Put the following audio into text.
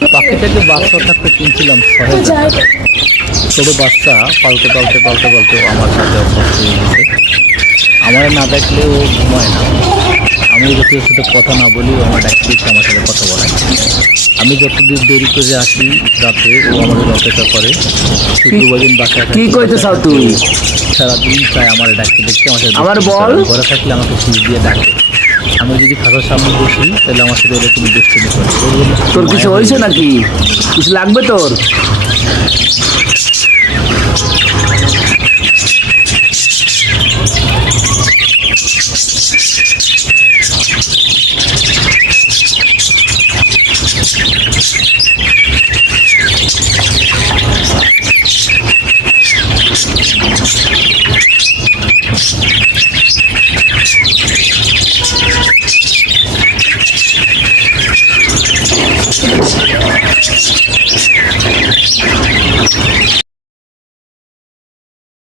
পাখিটাকে বাচ্চা থাকতে কিনছিলাম 6,000 টাকা। ছোটো বাচ্চা পালতে পালতে পালতে পালতে ও আমার সাথে অভ্যস্ত হয়ে গেছে। আমার না ডাকলে ও ঘুমায় না। আমি যত ওর সাথে কথা না বলি ও আমার ডাকতে ইচ্ছে আমার সাথে কথা বলে। আমি যতদূর দেরি করে আসি রাতে ও আমাদের অপেক্ষা করে। শুক্রবার দিন বাসায় কি থাকি, কইতে বাসায় চাও থাকলে তুই? ও সারাদিন চায় আমার ডাকতে দেখতে আমার সাথে আবার দুষ্টুমি করে। বল। আমি ঘরে থাকলে আমাকে ফিস দিয়ে ডাকে। আমি যদি খাতার সামনে বসি তাহলে আমার সাথে এরকম দুষ্টুমি করে। ওর জন্য খুব তোর কিছু মায়া হয়ে হয়েছে গেছে। নাকি? কিছু লাগবে তোর?